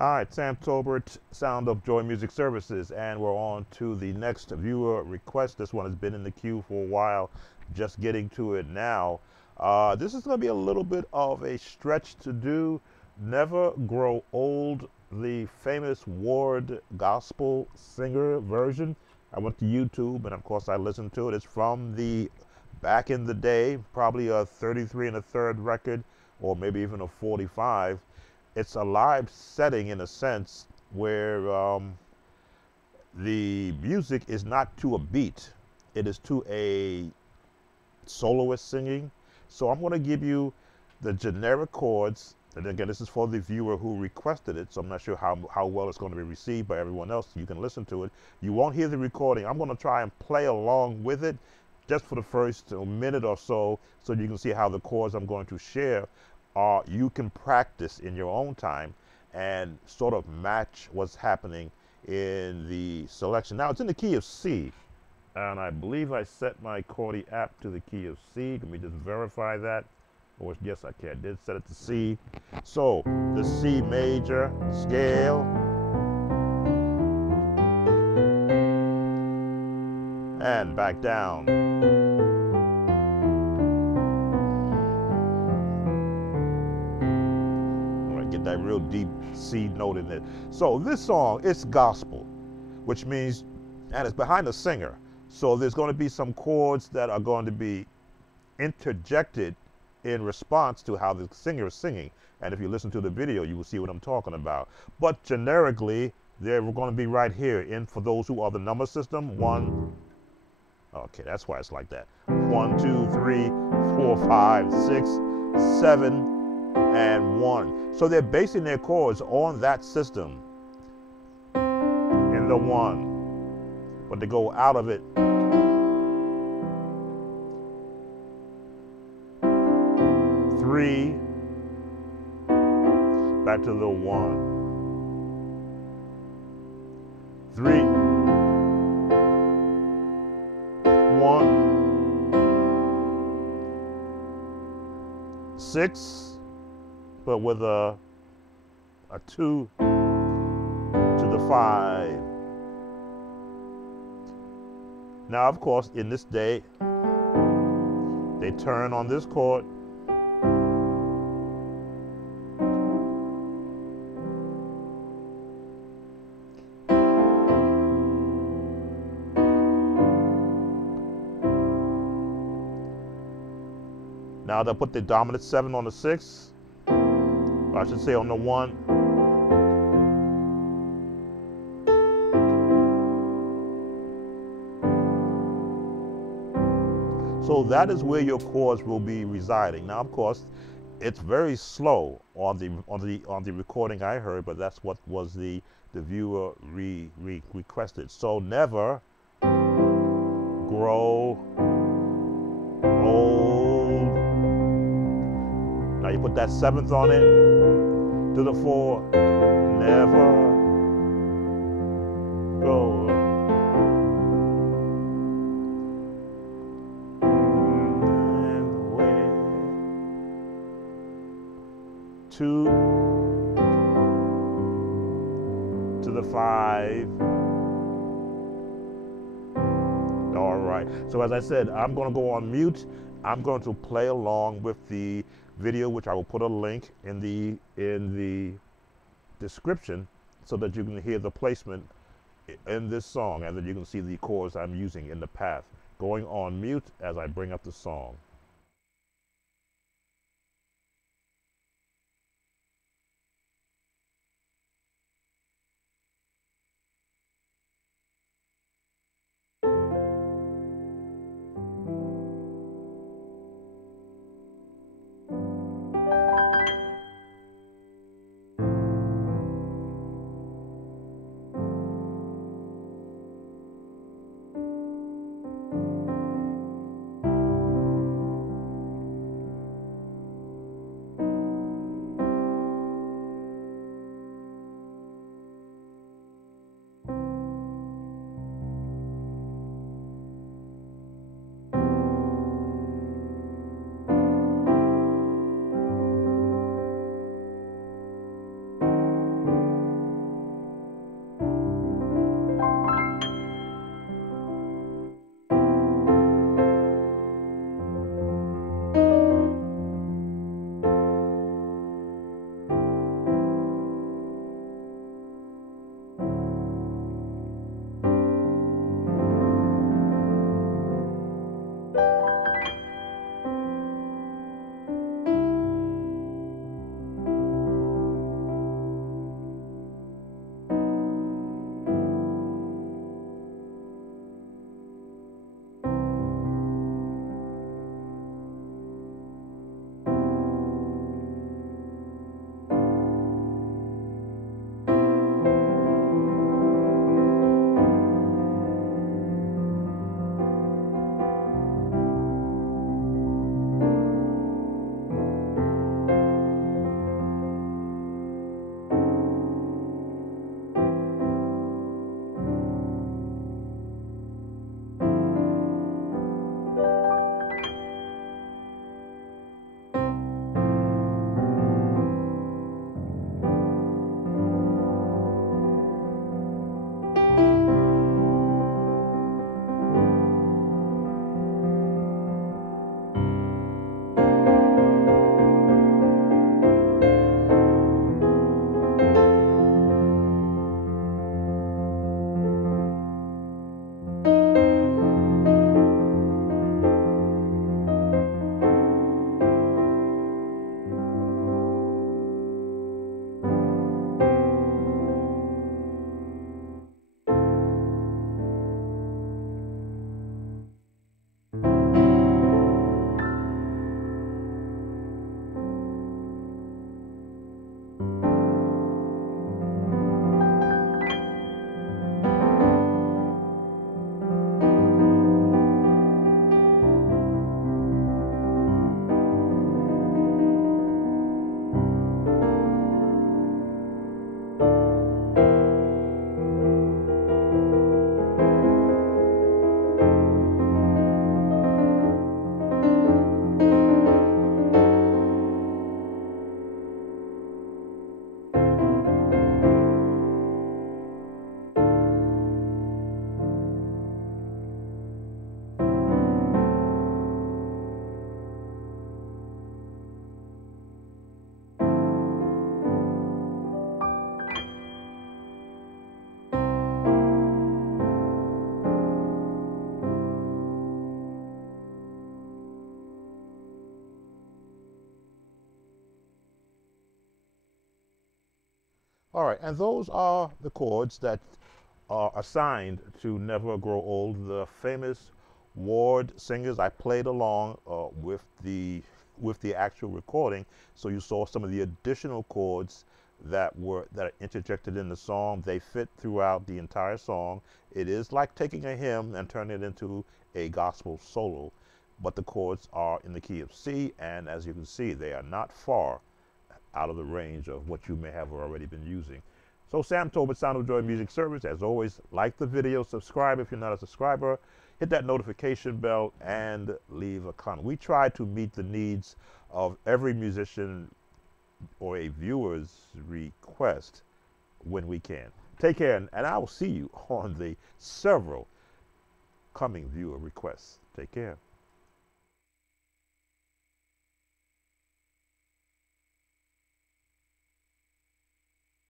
All right, Sam Tolbert, Sound of Joy Music Services, and we're on to the next viewer request. This one has been in the queue for a while, just getting to it now. This is going to be a little bit of a stretch to do. Never Grow Old, the famous Ward gospel singer version. I went to YouTube, and of course I listened to it. It's from the back in the day, probably a 33 and a third record, or maybe even a 45. It's a live setting in a sense where the music is not to a beat. It is to a soloist singing. So I'm going to give you the generic chords. And again, this is for the viewer who requested it, so I'm not sure how well it's going to be received by everyone else. You can listen to it. You won't hear the recording. I'm going to try and play along with it just for the first minute or so you can see how the chords I'm going to share you can practice in your own time and sort of match what's happening in the selection. Now, it's in the key of C, and I believe I set my Chordy app to the key of C. Let me just verify that. Or yes, I can. I did set it to C. So the C major scale, and back down. Get that real deep C note in it. So this song, it's gospel, which means, and it's behind a singer. So there's going to be some chords that are going to be interjected in response to how the singer is singing. And if you listen to the video, you will see what I'm talking about. But generically, they're going to be right here. And for those who are the number system, one, okay, that's why it's like that. 1, 2, 3, 4, 5, 6, 7, and 1. So they're basing their chords on that system in the 1. But they go out of it. 3, back to the 1. 3, 1, 6, but with a 2 to the 5. Now, of course, in this day, they turn on this chord. Now they'll put the dominant 7 on the 6. I should say on the 1. So that is where your chords will be residing. Now, of course, it's very slow on the recording I heard, but that's what was the viewer requested. So never grow old. Now you put that 7th on it to the 4. Never go. Away. 2 to the 5. All right. So as I said, I'm going to go on mute. I'm going to play along with the video, which I will put a link in the description so that you can hear the placement in this song, and then you can see the chords I'm using in the path. Going on mute as I bring up the song. All right, and those are the chords that are assigned to Never Grow Old, the famous Ward singers. I played along with the actual recording, so you saw some of the additional chords that are interjected in the song. They fit throughout the entire song. It is like taking a hymn and turning it into a gospel solo, but the chords are in the key of C, and as you can see, they are not far out of the range of what you may have already been using. So Sam Tobin, Sound of Joy Music Service, as always, like the video, subscribe if you're not a subscriber, hit that notification bell, and leave a comment. We try to meet the needs of every musician or a viewer's request when we can. Take care, and I will see you on the several coming viewer requests. Take care.